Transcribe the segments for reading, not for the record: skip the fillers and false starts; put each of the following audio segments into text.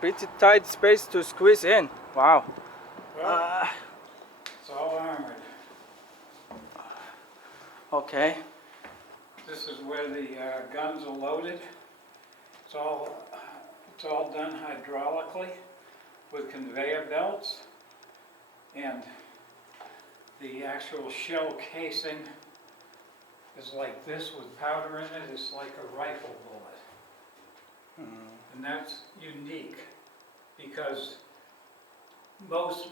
Pretty tight space to squeeze in. Wow. Well, it's all armored. Okay. This is where the guns are loaded. It's all done hydraulically with conveyor belts, and the actual shell casing is like this with powder in it. It's like a rifle bullet. And that's unique because most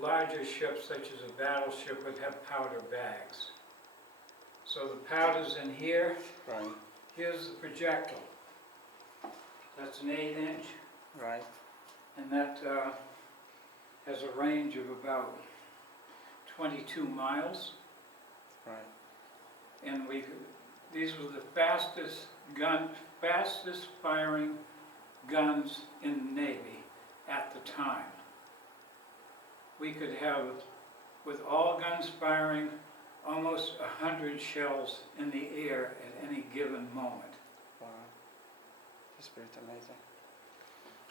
larger ships, such as a battleship, would have powder bags. So the powder's in here. Right. Here's the projectile. That's an 8-inch, Right. and that has a range of about 22 miles. Right. And these were the fastest firing guns in the Navy at the time. We could have, with all guns firing, almost 100 shells in the air at any given moment. Wow. That's pretty amazing.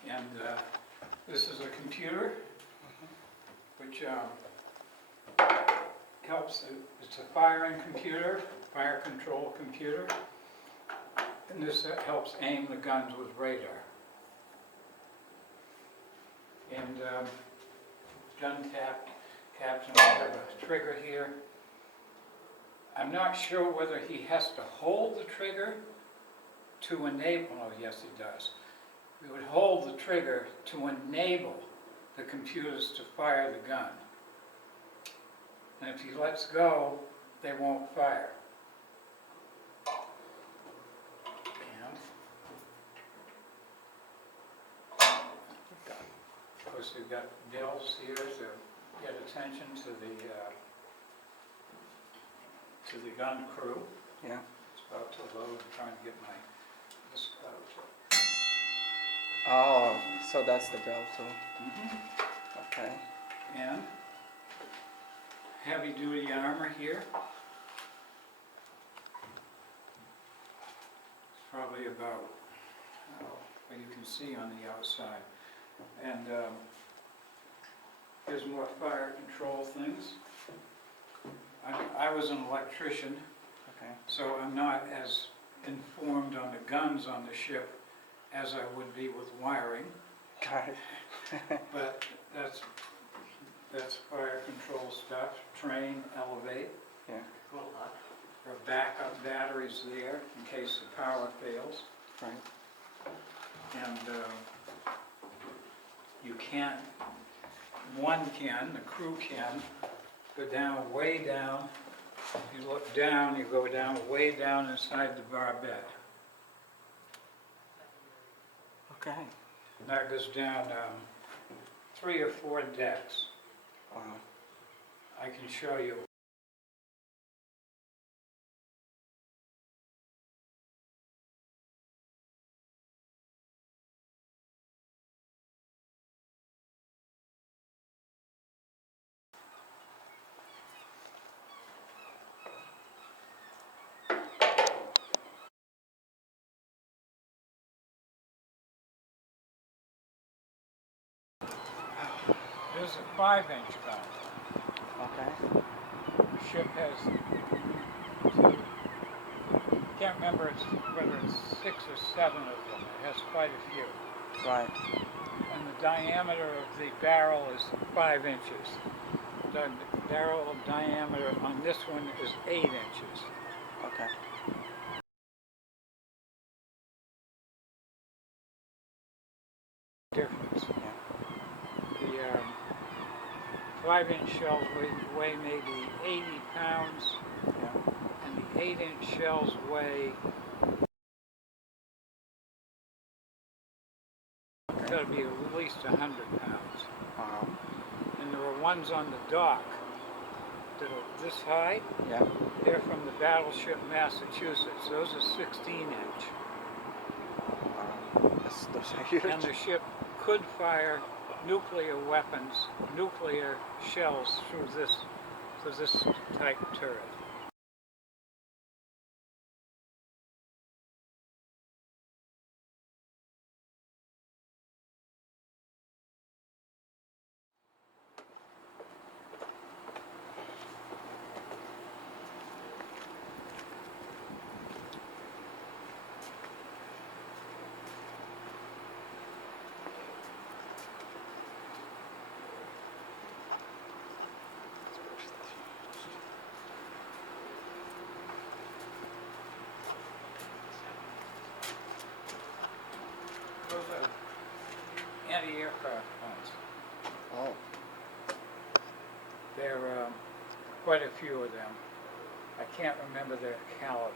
And this is a computer, which helps. It's a firing computer, fire control computer, and this helps aim the guns with radar. And gun caps, and we have a trigger here. I'm not sure whether he has to hold the trigger to enable. Oh, yes, he does. We would hold the trigger to enable the computers to fire the gun. And if he lets go, they won't fire. Of course, we've got bells here to get attention to the gun crew. Yeah. It's about to load. I'm trying to get this out. Oh, so that's the bell too. Okay. And heavy-duty armor here. It's probably about what you can see on the outside. And here's more fire control things. I was an electrician, Okay. so I'm not as informed on the guns on the ship as I would be with wiring. Got it. But that's fire control stuff. Train, elevate. Yeah. There are backup batteries there in case the power fails. Right. And you can't, the crew can, go down, way down. If you look down, you go down, way down inside the barbette. Okay. That goes down 3 or 4 decks. Wow. I can show you. There's a 5-inch gun. ship has two, can't remember whether it's 6 or 7 of them. It has quite a few. Right. And the diameter of the barrel is 5 inches. The barrel diameter on this one is 8 inches. Okay. Difference. Yeah. The 5-inch shells weigh maybe 80 pounds, Yeah. and the 8-inch shells weigh, got to be at least 100 pounds. Wow. And there are ones on the dock that are this high. Yeah. They're from the battleship Massachusetts. Those are 16-inch. Wow. Those are huge. And the ship could fire nuclear weapons, nuclear shells through this type turret. Those are anti-aircraft guns. Oh. There are quite a few of them. I can't remember their caliber,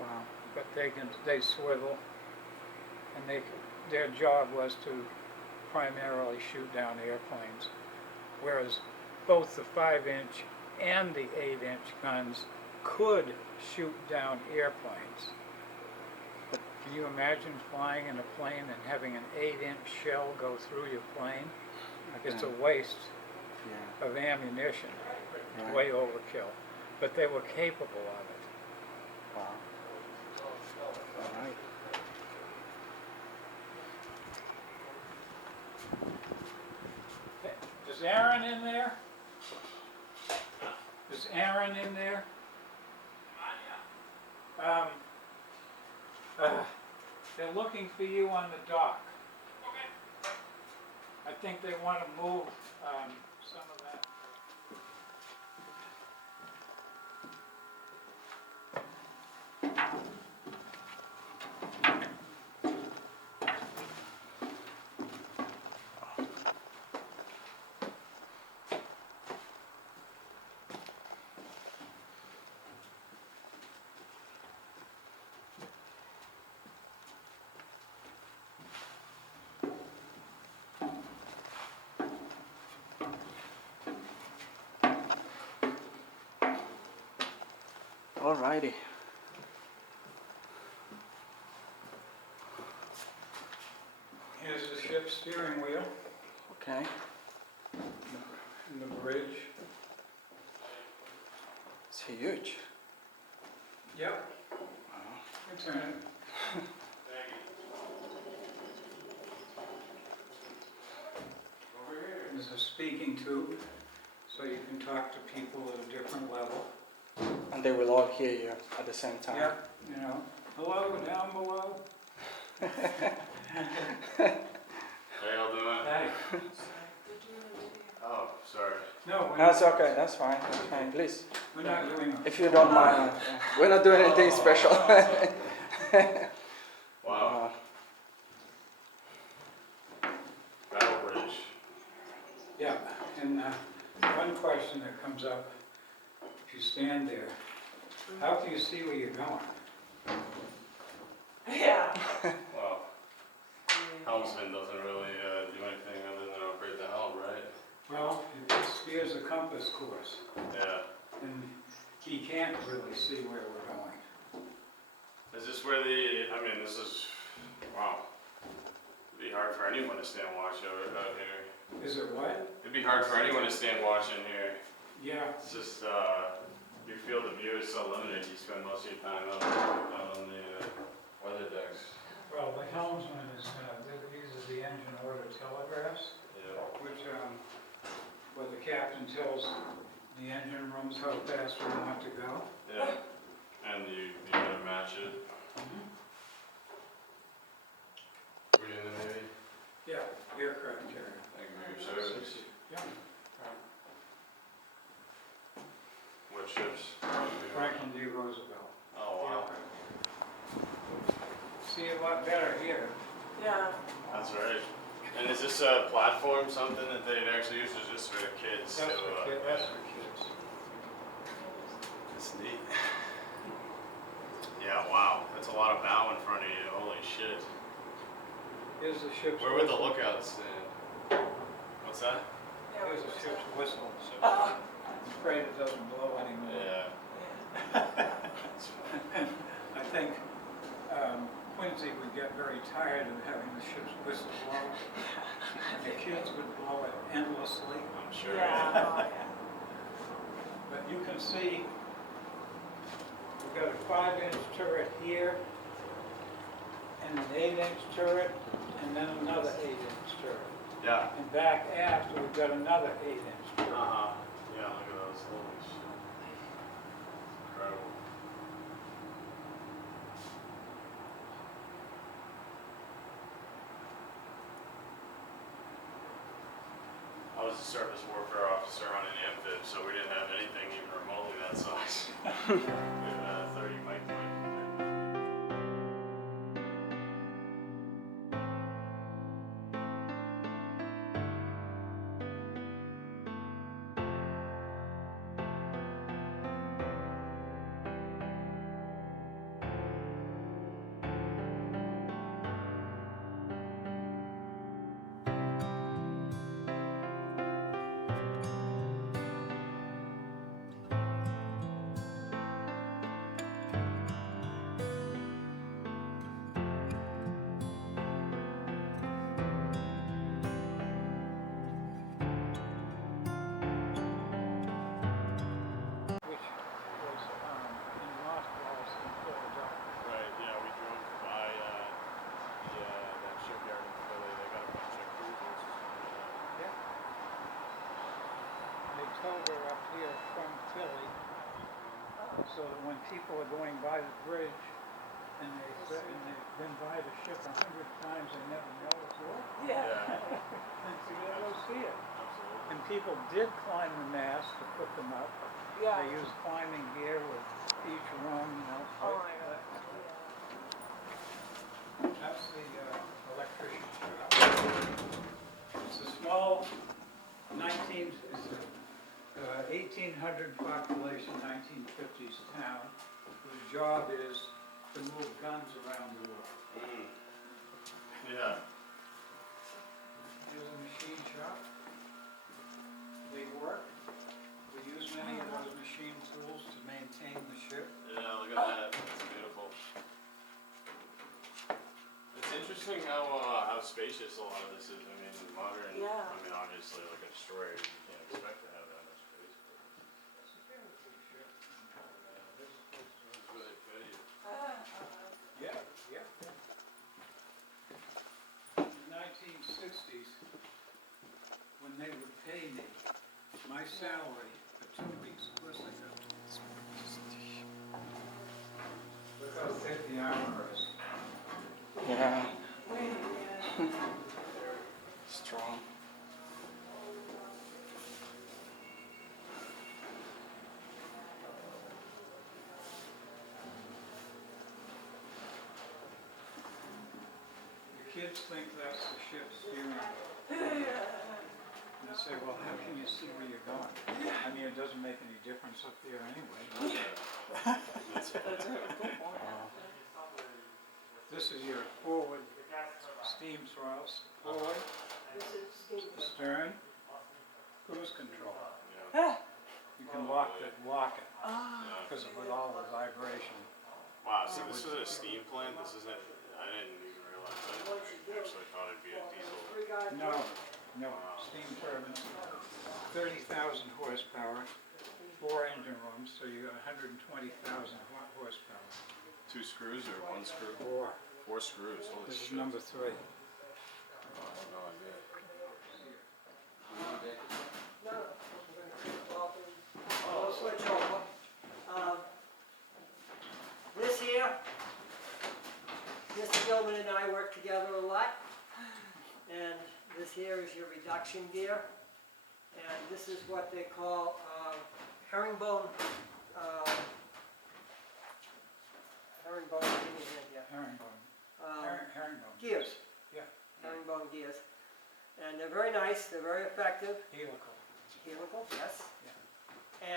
Wow. but they swivel, and their job was to primarily shoot down airplanes, whereas both the 5-inch and the 8-inch guns could shoot down airplanes. But can you imagine flying in a plane and having an 8-inch shell go through your plane? It's a waste Yeah. of ammunition, Right. way overkill. But they were capable of it. Wow. All right. Is Aaron in there? Is Aaron in there? They're looking for you on the dock. Okay. I think they want to move some of that. Alrighty. Here's the ship's steering wheel Okay. and the bridge. It's huge. Yep. Wow. You turn it. There's a speaking tube, so you can talk to people at a different level. And they will all hear you at the same time. Yep, you know, hello, down below. How y'all doing? Hey. Oh, sorry. No, That's okay. That's fine. That's fine. Please, we're not doing if you don't mind, we're not doing anything special. Wow. Battle Bridge. Yeah, and one question that comes up, if you stand there, how can you see where you're going? Yeah. Wow. Helmsman doesn't really do anything other than operate the helm, right? Well, it steers a compass course, Yeah. and he can't really see where we're going. Is this where this is, wow. It'd be hard for anyone to stand watch out here. Is it what? It'd be hard for anyone to stand watch in here. Yeah, It's just, your field of view is so limited, you spend most of your time out on the weather decks. well, the helmsman is, these are the engine order telegraphs, Yeah. which, where the captain tells The engine rooms, how fast we want to go. Yeah. And you gotta match it. Were you in the Navy? Yeah, aircraft carrier. Thank you for your service. Yeah. What ships? Franklin D. Roosevelt. Oh, wow. See a lot better here. Yeah. That's right. And is this a platform, something that they'd actually use, or just for kids? That's to, for kids. That's for kids. That's neat. Yeah, wow. That's a lot of bow in front of you. Holy shit. Here's the ship's Where would the whistle. lookouts stand? What's that? Here's the ship's whistle. So, I'm afraid it doesn't blow anymore. yeah. I think Quincy would get very tired of having the ship's whistle blow. And the kids would blow it endlessly. I'm sure. Yeah. Oh, yeah. But you can see we've got a 5-inch turret here, and an 8-inch turret, and then another 8-inch turret. Yeah. And back aft, we've got another 8-inch turret. Uh-huh. Yeah, look at those. Holy shit. Incredible. I was a surface warfare officer on an amphib, so we didn't have anything even remotely that size. We had 30 Mike Mike. Which was in mothballs in Philadelphia. Right, yeah, we drove by that shipyard in Philly. They got a bunch of cruisers. Yeah. They towed her up here from Philly, so that when people are going by the bridge and they've been by the ship 100 times, they never notice it. Yeah. And so you go see it. Absolutely. And people did climb the mast to put them up. Yeah. They used climbing gear with each rung, you know. Oh my God. That's the electrician shop. It's a small 1800 population, 1950s town, whose job is to move guns around the world. Yeah. Here's a machine shop. They work. We use many of those machine tools to maintain the ship. Yeah, look at that. That's beautiful. It's interesting how spacious a lot of this is. I mean, modern. Yeah. I mean, obviously, like a destroyer, you can't expect to have that much space. It's a fairly big ship. It's really pretty. Yeah, yeah. In the 1960s, when they would pay me, my salary for 2 weeks was like a... Look how thick the armor is. Yeah. Strong. The kids think that's the ship's steering wheel. And I say, well, how can you see where you're going? I mean, it doesn't make any difference up there anyway. That's That's a good point. This is your forward steam thrust, forward, stern, cruise control. yeah. You can lock it, Ah. Yeah. because of with all the vibration. Wow, so this is a steam plant? This isn't, I didn't even realize that. I actually thought it'd be a diesel. No, steam turbines, 30,000 horsepower, 4 engine rooms, so you got 120,000 horsepower. 2 screws or 1 screw? 4. 4 screws, holy This is shit. number 3. Oh, I have no idea. gentleman and I work together a lot. And this here is your reduction gear. And this is what they call herringbone, herringbone, give me a hand here. Herringbone. Um, Herringbone. Gears, Yeah, herringbone gears. And they're very nice, they're very effective. helical. Helical, yes. Yeah.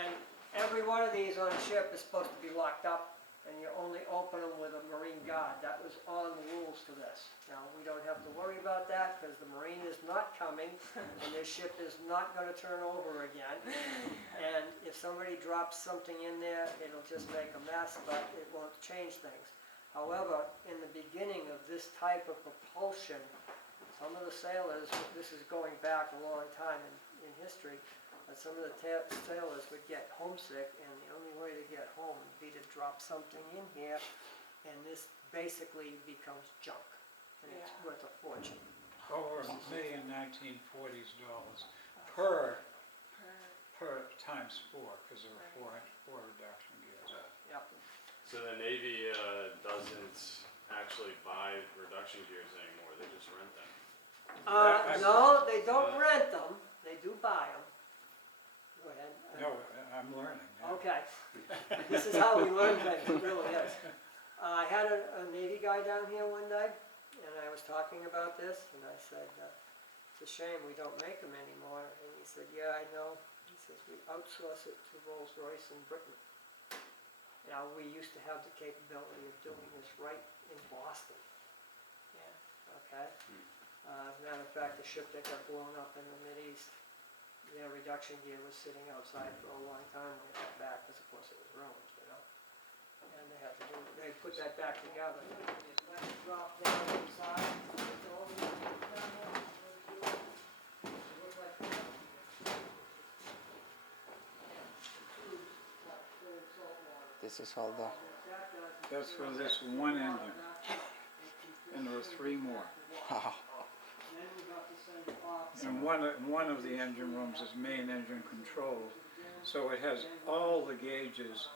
And every one of these on a ship is supposed to be locked up, and you only open them with a marine guard. That was on the rules for this. Now, we don't have to worry about that, because the marine is not coming, and this ship is not gonna turn over again. And if somebody drops something in there, it'll just make a mess, but it won't change things. However, in the beginning of this type of propulsion, some of the sailors, this is going back a long time in history, but some of the sailors would get homesick, and the only way to get home would be to drop something in here, and this basically becomes junk, and it's Yeah. worth a fortune. Over $1,940,000 per times 4, because there were four reduction gears. Yep. So the Navy doesn't actually buy reduction gears anymore, they just rent them. No, they don't rent them, they do buy them. Go ahead. No, I'm learning. yeah. Okay, this is how we learn things, it really is. I had a Navy guy down here one day, and I was talking about this, and I said, it's a shame we don't make them anymore. And he said, yeah, I know. He says, we outsource it to Rolls-Royce in Britain. Now, we used to have the capability of doing this right in Boston, Yeah. okay? As a matter of fact, the ship that got blown up in the Mideast, their reduction gear was sitting outside for a long time when it got back, because of course it was ruined, you know? And they had to do, they put that back together. Let it drop down inside, it's all the way down there. It looks like the tubes got full of salt water. This is all the That's for this one engine, and there were 3 more. wow. Then we have to send it off. And one of the engine rooms is main engine controlled, so it has all the gauges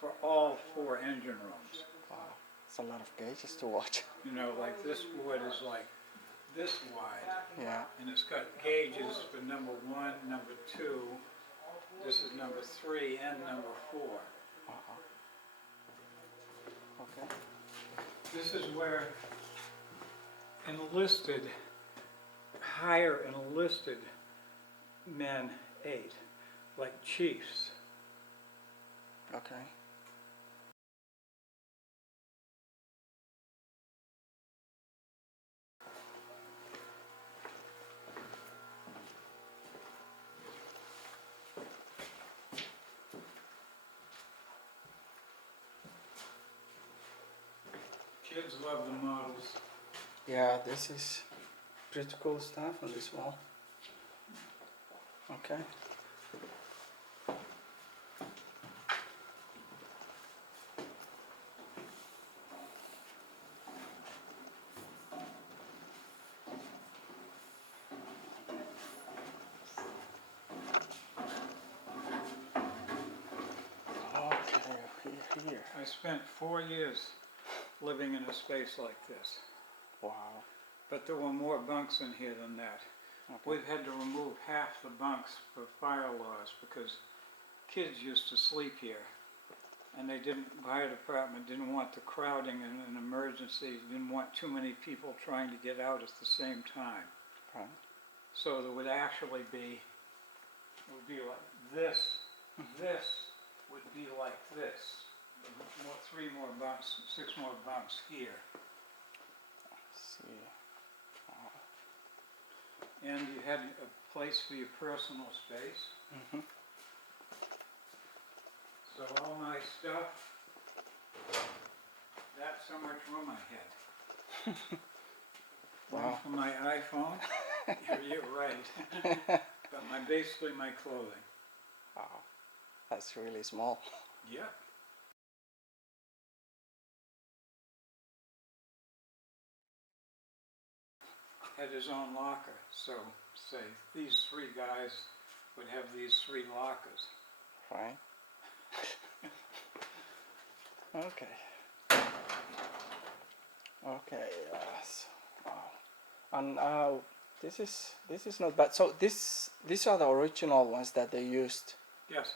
for all 4 engine rooms. Wow, it's a lot of gauges to watch. You know, like this wood is like this wide, Yeah, and it's got gauges for number 1, number 2, this is number 3, and number 4. wow. Okay. This is where enlisted, higher enlisted men ate, like chiefs. Okay. Kids love the models. Yeah, this is pretty cool stuff on this wall. Okay. Okay, here. I spent 4 years living in a space like this, Wow. but there were more bunks in here than that. Okay. We've had to remove half the bunks for fire laws because kids used to sleep here. And they didn't, fire department didn't want the crowding in an emergency, didn't want too many people trying to get out at the same time. Right. So there would actually be, it would be like this, this would be like this. 3 more bunks, 6 more bunks here. See. Wow. And you had a place for your personal space. Mm-hmm. So all my stuff, that's how much room I had. Room Wow. for my iPhone, you're right. But basically my clothing. Wow. That's really small. Yeah. Had his own locker, so say these 3 guys would have these 3 lockers. Right. Okay. Okay. Yes. Wow. And this is not bad. So these are the original ones that they used Yes,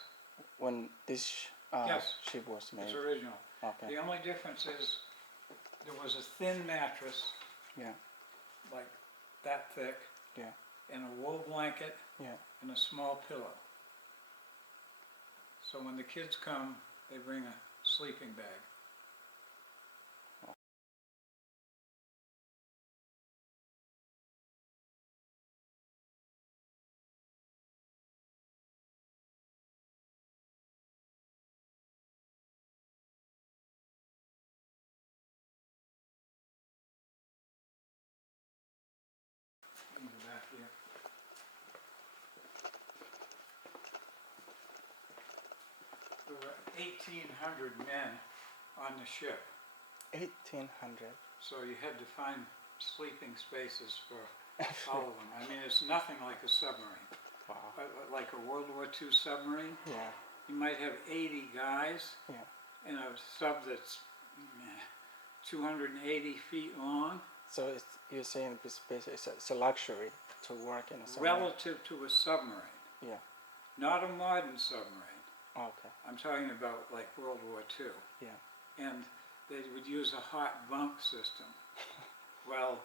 when this Yes. ship was made. it's original. Okay. The only difference is there was a thin mattress, Yeah. like that thick, Yeah. and a wool blanket, Yeah. and a small pillow. So when the kids come, they bring a sleeping bag. In the back here. There were 1,800 men on the ship, 1800. so you had to find sleeping spaces for all of them. I mean, it's nothing like a submarine. Wow. Like a World War II submarine, Yeah. you might have 80 guys Yeah. in a sub that's 280 feet long. So you're saying it's a luxury to work in a submarine. Relative to a submarine, Yeah. not a modern submarine. Okay. I'm talking about like World War II. Yeah. And they would use a hot bunk system. Well,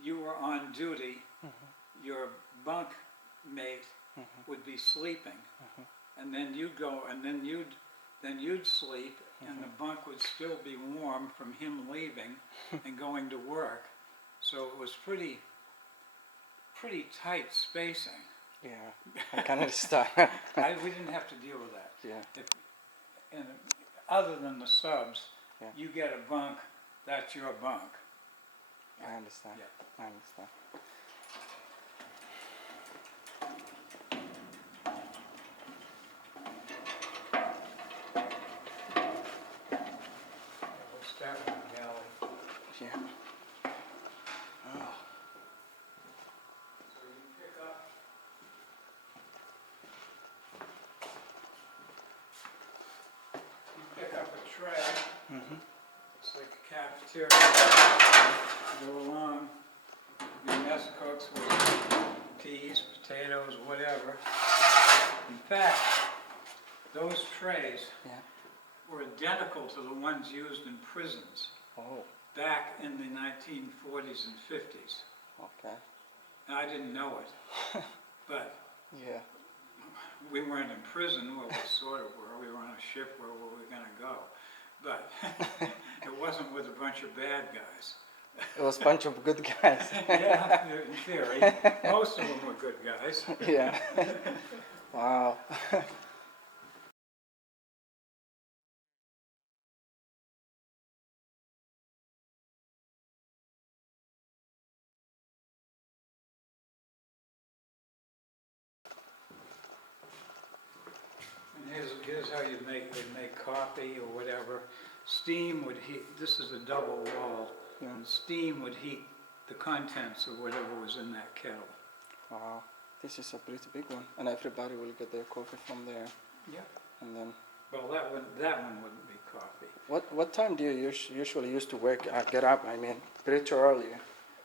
you were on duty, your bunk mate would be sleeping, and then you'd go, and then you'd sleep, and the bunk would still be warm from him leaving and going to work. So it was pretty tight spacing. Yeah. I can understand. We didn't have to deal with that. Yeah. And other than the subs, Yeah. you get a bunk, that's your bunk. I understand. Yeah. I understand. We'll start with the galley. Yeah. Oh. So you pick up. You pick up a tray. It's like a cafeteria. Go along. Your mess cooks with peas, potatoes, whatever. In fact, those trays Yeah. were identical to the ones used in prisons Oh. back in the 1940s and 50s. Okay. And I didn't know it, but Yeah. we weren't in prison, well, we sort of were. We were on a ship where we were going to go. But it wasn't with a bunch of bad guys. It was a bunch of good guys. Yeah, in theory. Most of them were good guys. Yeah. Wow. And here's how you'd make coffee or whatever. Steam would heat, this is a double wall, Yeah. and steam would heat the contents of whatever was in that kettle. Wow. This is a pretty big one, and everybody will get their coffee from there. Yeah. And then, Well, that one wouldn't be coffee. what time do you usually used to work? Get up. I mean, pretty early.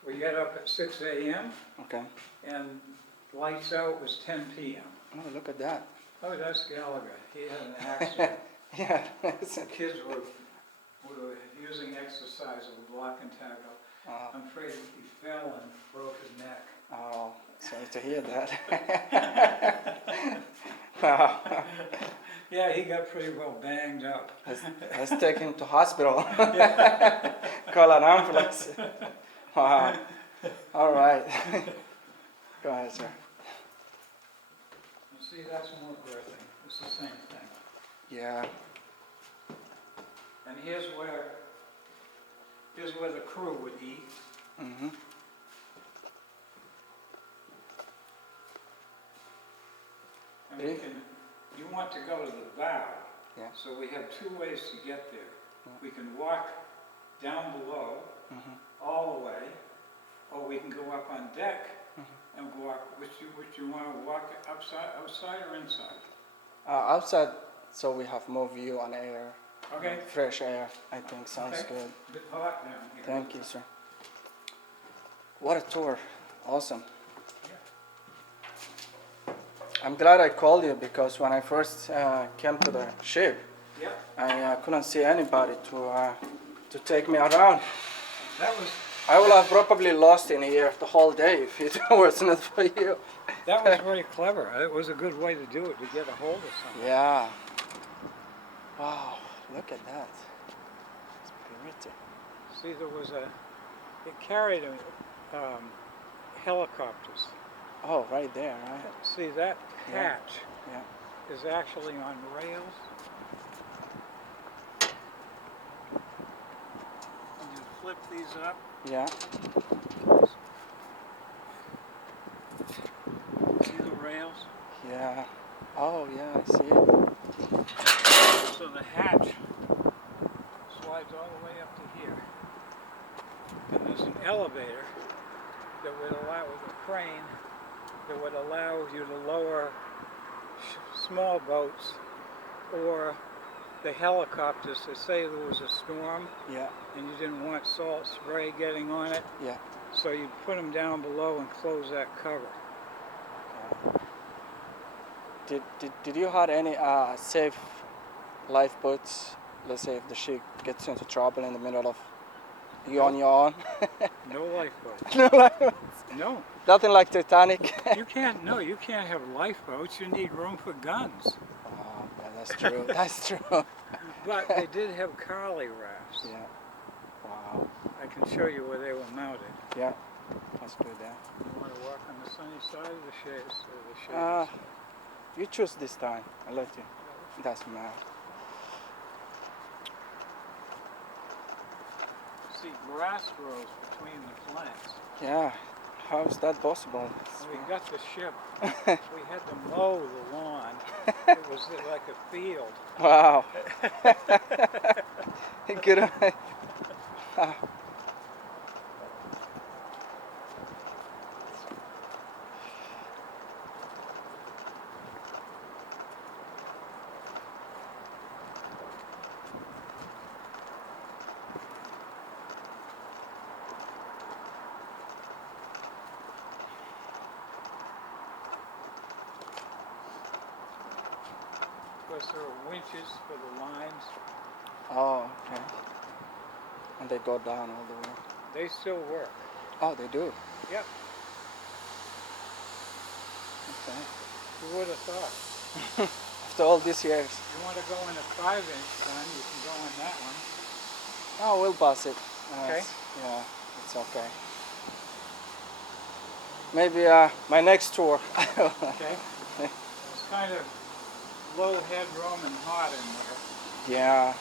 We get up at 6 a.m. Okay. and lights out was 10 p.m. Oh, look at that. Oh, that's Gallagher. He had an accident. Yeah. The kids were using exercise with block and tackle. I'm afraid he fell and broke his neck. Oh, sorry to hear that. Wow. Yeah, he got pretty well banged up. Let's take him to hospital. Call an ambulance. Wow. All right. Go ahead, sir. You see, that's more berthing. It's the same thing. Yeah. And here's where the crew would eat. Mm-hmm. And you want to go to the bow. Yeah. So we have two ways to get there. Yeah. We can walk down below all the way, or we can go up on deck and walk. Which you want to walk outside or inside? Outside, so we have more view and air. Okay. fresh air. I think sounds Okay. good. A bit hot down here. Thank you, sir. What a tour. Awesome. I'm glad I called you because when I first came to the ship, Yeah, I couldn't see anybody to take me around. that was I would have probably lost in here the whole day if it was not for you. very clever. It was a good way to do it, to get a hold of something. Yeah. Wow, look at that. It's pretty. See, it carried helicopters. Oh, right there, right? See, that Yeah. hatch Yeah. is actually on rails. And you flip these up. Yeah. See the rails? Yeah. Oh, yeah, I see it. So the hatch slides all the way up to here. And there's an elevator that would allow, with a crane, that would allow you to lower small boats or the helicopters. To say there was a storm Yeah. and you didn't want salt spray getting on it, Yeah. so you'd put them down below and close that cover. Did you have any safe lifeboats? Let's say if the ship gets into trouble in the middle of you on your own. No lifeboats. No lifeboats. No, Nothing like Titanic. you can't. No, you can't have lifeboats. You need room for guns. Oh, yeah, that's true. That's true. But they did have Carly rafts. Yeah. Wow. I can show you where they were mounted. Yeah. Let's do that. You want to walk on the sunny side of the shades? You choose this time. I'll let you. Doesn't matter. See, grass grows between the plants. Yeah. How is that possible? When we got the ship, we had to mow the lawn. It was like a field. Wow. Good. Of course, there are winches for the lines. Oh, okay. And they go down all the way. They still work. Oh, they do. Yep. Okay. Who would have thought? After all these years. If you want to go in a 5-inch gun, you can go in that one. Oh, we'll pass it. Okay. Yeah, it's okay. Maybe my next tour. Okay. It's kind of low headroom and hot in there. Yeah.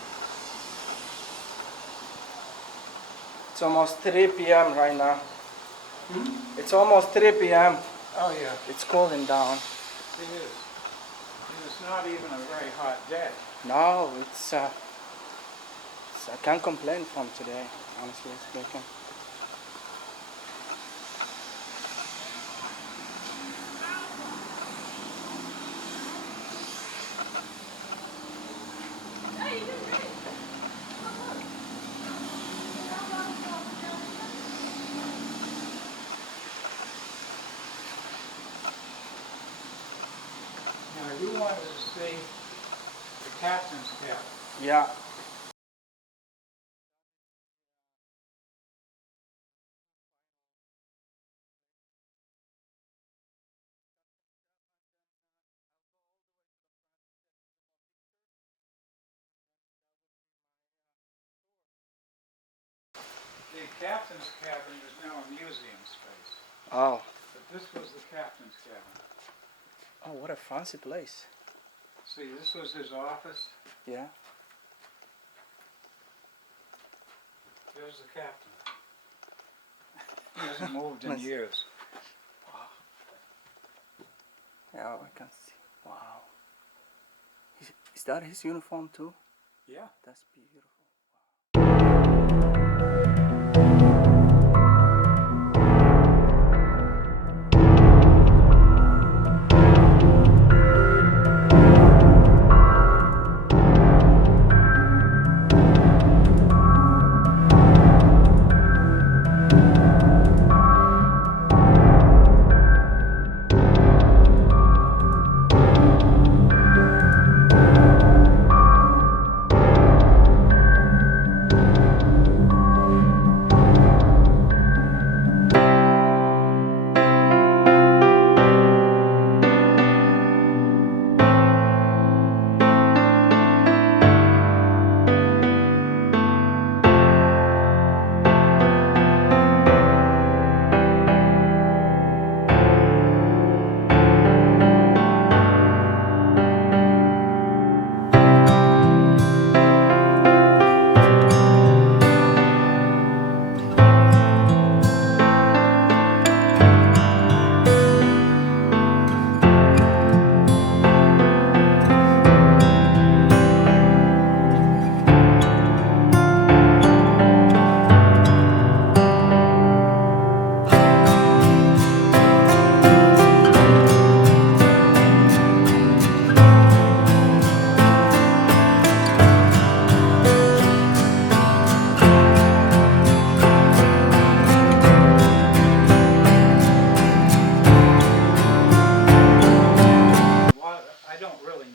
It's almost 3 p.m. right now. It's almost 3 p.m. Oh yeah, It's cooling down. it is. And it's not even a very hot day. No, I can't complain from today, honestly speaking. Now you wanted to see the captain's cabin. Yeah. The captain's cabin is now a museum space, Oh. but this was the captain's cabin. Oh, what a fancy place. See, this was his office. Yeah. There's the captain. He hasn't moved in years. Yeah, I can see. Wow. Is that his uniform too? Yeah. That's beautiful.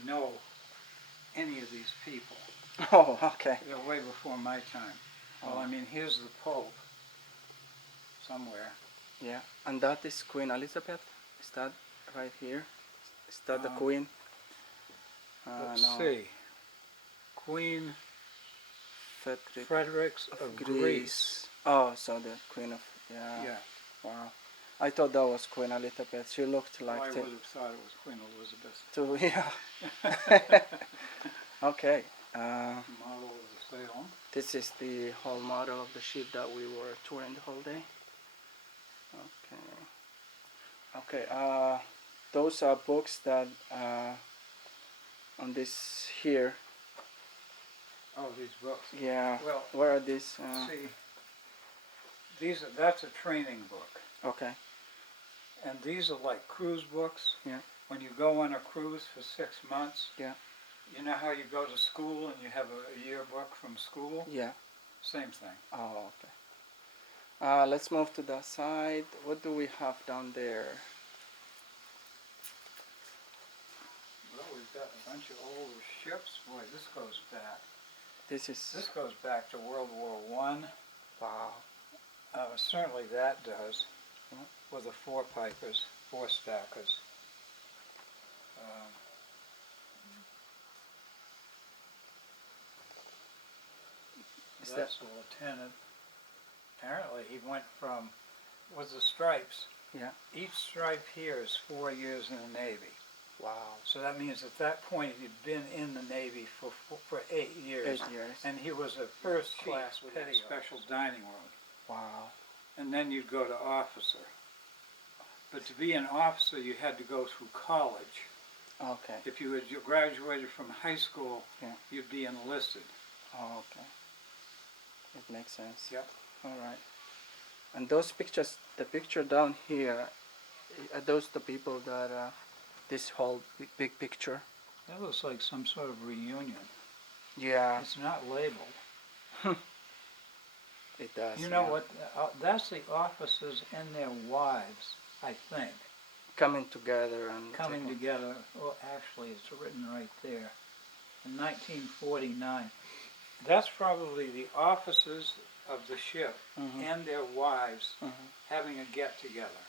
know any of these people. Oh, okay. They're way before my time. Well, I mean, here's the Pope somewhere. Yeah, and that is Queen Elizabeth. Is that right here? Is that the Um, Queen? Let's No. see. Queen Frederick Fredericks of Greece. Oh, so the Queen of Yeah. Wow. I thought that was Queen Elizabeth. She looked Well, I like would have thought it was Queen Elizabeth. to yeah. Okay. Model of the Salem. This is the whole model of the ship that we were touring the whole day. Okay. Okay. Those are books that on this here. Oh, these books. Yeah. Well, Where are these? see, that's a training book. Okay. And these are like cruise books. Yeah. When you go on a cruise for 6 months. Yeah. You know how you go to school and you have a yearbook from school? Yeah. Same thing. Oh, okay. Let's move to the side. What do we have down there? Well, we've got a bunch of older ships. Boy, this goes back. This goes back to World War One. wow. Certainly that does. Yeah. With the four pipers, four stackers. Is That's the lieutenant. Apparently he went from, with the stripes, Yeah. each stripe here is 4 years in the Navy. Wow. So that means at that point he'd been in the Navy for 8 years. 8 years. And he was a first class with a special dining room. Wow. And then you'd go to officer. But to be an officer you had to go through college. Okay. If you had graduated from high school, Yeah. you'd be enlisted. Oh, okay. It makes sense. Yep. All right. And those pictures, the picture down here, are those the people that this whole big picture? That looks like some sort of reunion. Yeah. It's not labeled. It does. You know yeah. what? That's the officers and their wives, I think, Coming together and coming taking- together. Oh, actually, it's written right there. In 1949. That's probably the officers of the ship Mhm. and their wives Mhm. having a get-together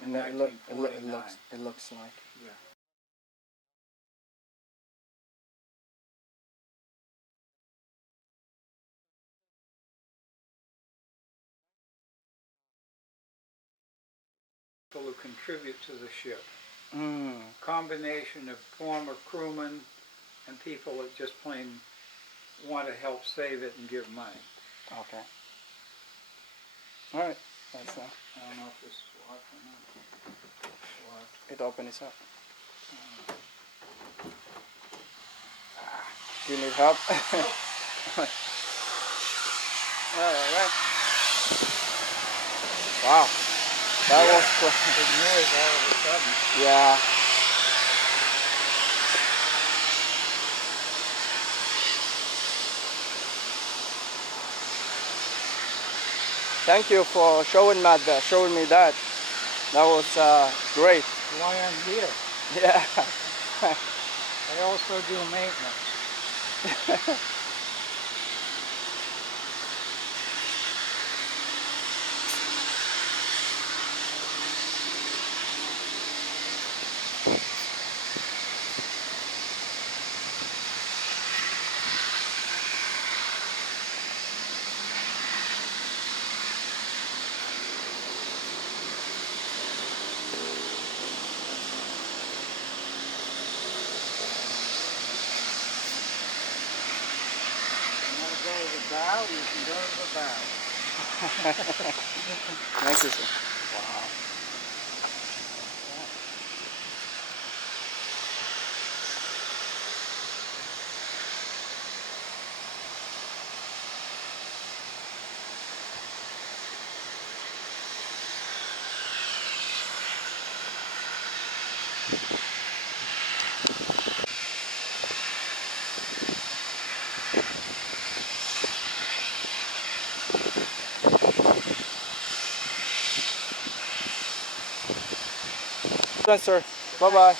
in And it 1949. it looks like. Yeah. People who contribute to the ship. Combination of former crewmen and people that just plain want to help save it and give money. Okay. All right. That's I don't know if this is locked or not. Locked. it. Opens up. Do you need help? All right. Wow. That was quick. Big noise all of a sudden. Yeah. Thank you for showing me that. That was great. Why I'm here. Yeah. I also do maintenance. You want to go to the bow, you can go to the bow. Thank you, sir. Wow. Sir. Bye-bye.